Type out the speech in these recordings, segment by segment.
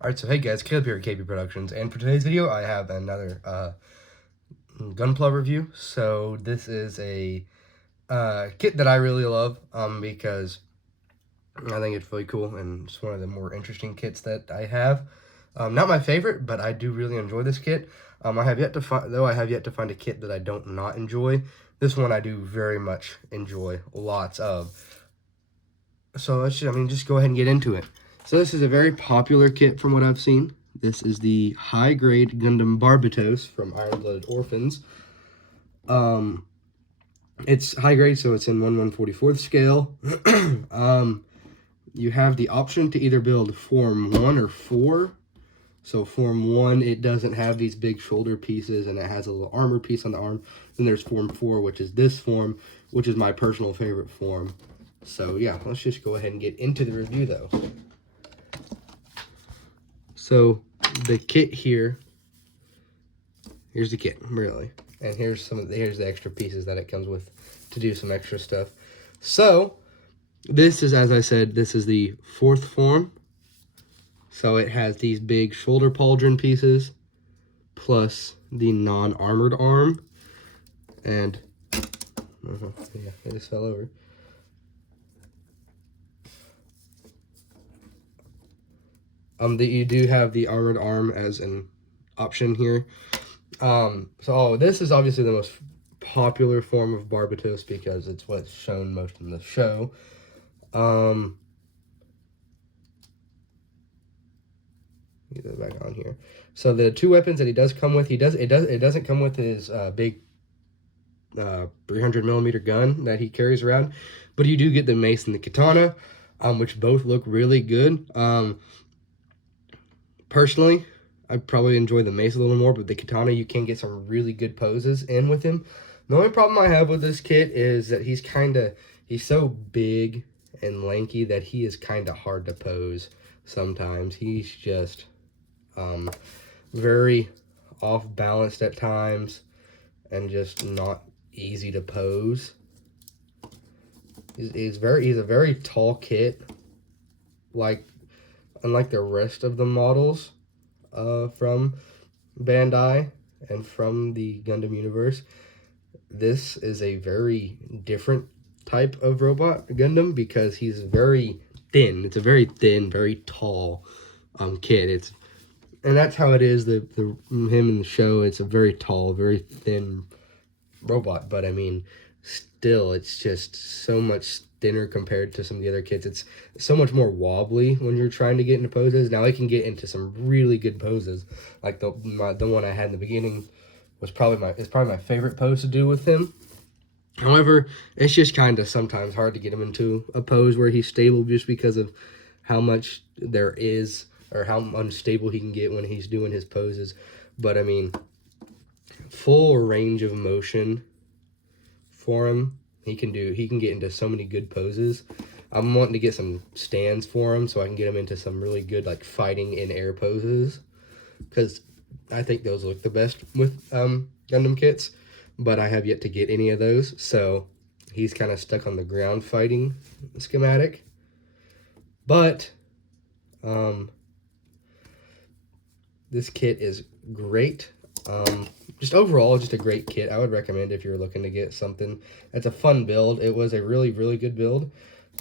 Alright, so hey guys, Caleb here at KB Productions, and for today's video I have another gunpla review. So this is a kit that I really love because I think it's really cool and it's one of the more interesting kits that I have. Not my favorite, but I do really enjoy this kit. I have yet to find a kit that I don't not enjoy. This one I do very much enjoy lots of. So let's just go ahead and get into it. So this is a very popular kit from what I've seen. This is the high-grade Gundam Barbatos from Iron-Blooded Orphans. It's high-grade, so it's in 1/144th scale. You have the option to either build Form 1 or 4. So Form 1, it doesn't have these big shoulder pieces, and it has a little armor piece on the arm. Then there's Form 4, which is this form, which is my personal favorite form. So yeah, let's just go ahead and get into the review though. So the kit here's the kit, really. And here's the extra pieces that it comes with to do some extra stuff. So this is, as I said, this is the 4th form. So it has these big shoulder pauldron pieces plus the non-armored arm. And yeah, it just fell over. You do have the armored arm as an option here. This is obviously the most popular form of barbatos because it's what's shown most in the show. Get that back on here. So the two weapons that he does come with, it doesn't come with his big 300mm gun that he carries around, but you do get the mace and the katana, which both look really good. Personally, I probably enjoy the mace a little more, but the katana, you can get some really good poses in with him. The only problem I have with this kit is that he's so big and lanky that he is kind of hard to pose sometimes. He's just very off-balanced at times and just not easy to pose. He's a very tall kit, unlike the rest of the models from Bandai and from the Gundam universe. This is a very different type of robot Gundam because he's very thin. It's a very thin, very tall kit. And that's how it is. Him in the show, it's a very tall, very thin robot. But I mean, still, it's just so much thinner compared to some of the other kits. It's so much more wobbly when you're trying to get into poses. Now I can get into some really good poses, like the one I had in the beginning was probably my favorite pose to do with him. However, it's just kind of sometimes hard to get him into a pose where he's stable just because of how much there is, or how unstable he can get when he's doing his poses. But I mean, full range of motion for him. He can get into so many good poses. I'm wanting to get some stands for him so I can get him into some really good like fighting in air poses, because I think those look the best with Gundam kits, but I have yet to get any of those. So he's kind of stuck on the ground fighting schematic. But this kit is great. Just overall, just a great kit. I would recommend if you're looking to get something that's a fun build. It was a really, really good build,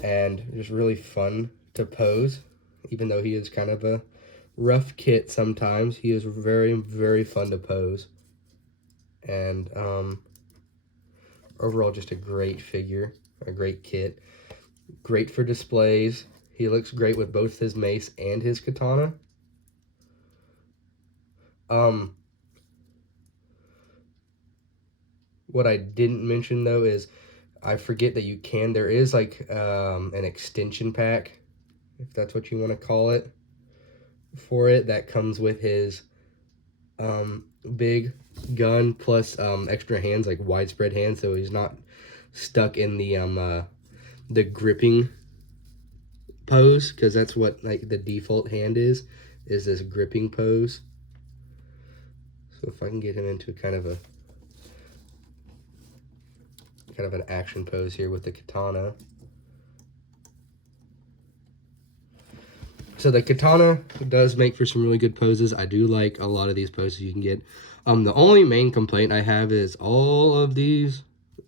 and just really fun to pose. Even though he is kind of a rough kit sometimes, he is very, very fun to pose. And overall, just a great figure, a great kit. Great for displays. He looks great with both his mace and his katana. What I didn't mention though is I forget that there is like an extension pack, if that's what you want to call it, for it, that comes with his big gun plus extra hands, like widespread hands, so he's not stuck in the gripping pose, because that's what like the default hand is this gripping pose. So if I can get him into kind of an action pose here with the katana. So the katana does make for some really good poses. I do like a lot of these poses you can get. The only main complaint I have is all of these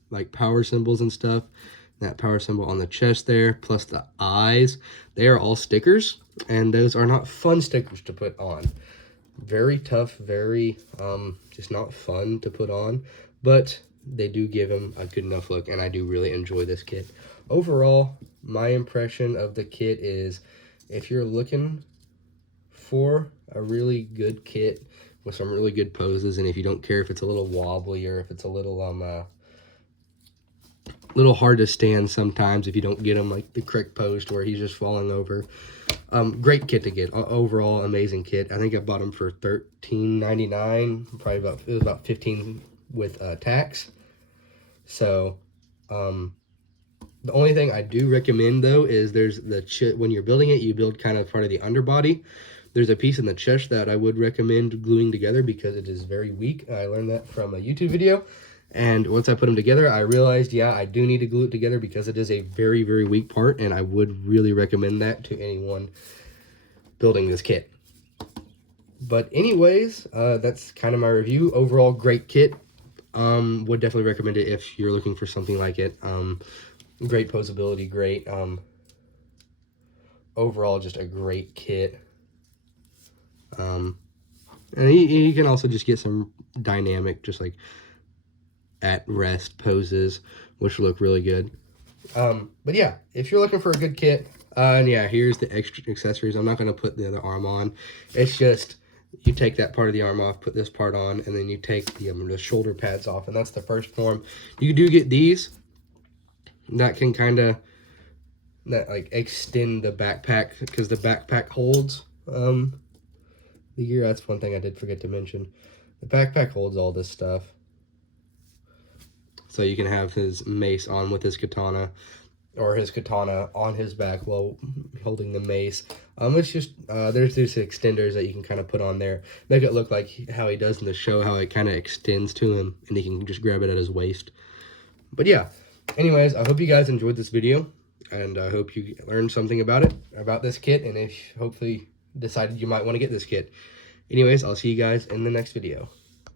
like power symbols and stuff. That power symbol on the chest there, plus the eyes, they are all stickers, and those are not fun stickers to put on. Very tough, very just not fun to put on, but they do give him a good enough look, and I do really enjoy this kit. Overall, my impression of the kit is, if you're looking for a really good kit with some really good poses, and if you don't care if it's a little wobbly or if it's a little hard to stand sometimes if you don't get him like the correct pose to where he's just falling over. Great kit to get. Overall, amazing kit. I think I bought him for $13.99. Probably it was about $15 with tax. So, the only thing I do recommend though is there's when you're building it, you build kind of part of the underbody. There's a piece in the chest that I would recommend gluing together because it is very weak. I learned that from a YouTube video. And once I put them together, I realized, yeah, I do need to glue it together because it is a very, very weak part, and I would really recommend that to anyone building this kit. But anyways, that's kind of my review. Overall, great kit. Would definitely recommend it if you're looking for something like it. Great posability, great. Overall, just a great kit. And you can also just get some dynamic, just like at rest poses, which look really good. But yeah, if you're looking for a good kit, and yeah, here's the extra accessories. I'm not going to put the other arm on. It's just, you take that part of the arm off, put this part on, and then you take the shoulder pads off, and that's the first form. You do get these that can kind of like extend the backpack, because the backpack holds the gear. That's one thing I did forget to mention. The backpack holds all this stuff. So you can have his mace on with his katana, or his katana on his back while holding the mace. It's just, there's these extenders that you can kind of put on there. Make it look like how he does in the show, how it kind of extends to him, and he can just grab it at his waist. But yeah, anyways, I hope you guys enjoyed this video, and I hope you learned something about this kit, and if hopefully decided you might want to get this kit. Anyways, I'll see you guys in the next video.